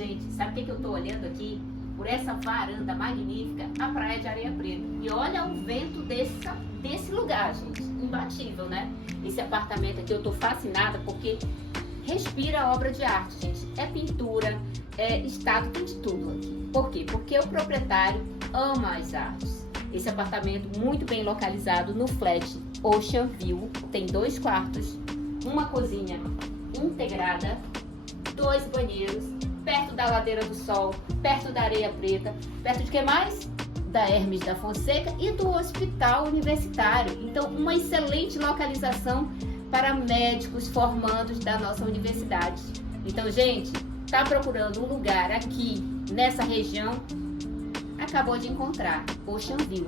Gente, sabe o que eu tô olhando aqui? Por essa varanda magnífica, a praia de Areia Preta. E olha o vento desse lugar, gente. Imbatível, né? Esse apartamento aqui eu tô fascinada porque respira obra de arte, gente. É pintura, é estátua, tem de tudo aqui. Por quê? Porque o proprietário ama as artes. Esse apartamento muito bem localizado no flat Ocean View, tem 2 quartos, uma cozinha integrada, 2 banheiros, perto da Ladeira do Sol, perto da Areia Preta, perto de que mais? Da Hermes da Fonseca e do Hospital Universitário. Então, uma excelente localização para médicos formandos da nossa universidade. Então, gente, tá procurando um lugar aqui nessa região? Acabou de encontrar Ocean View.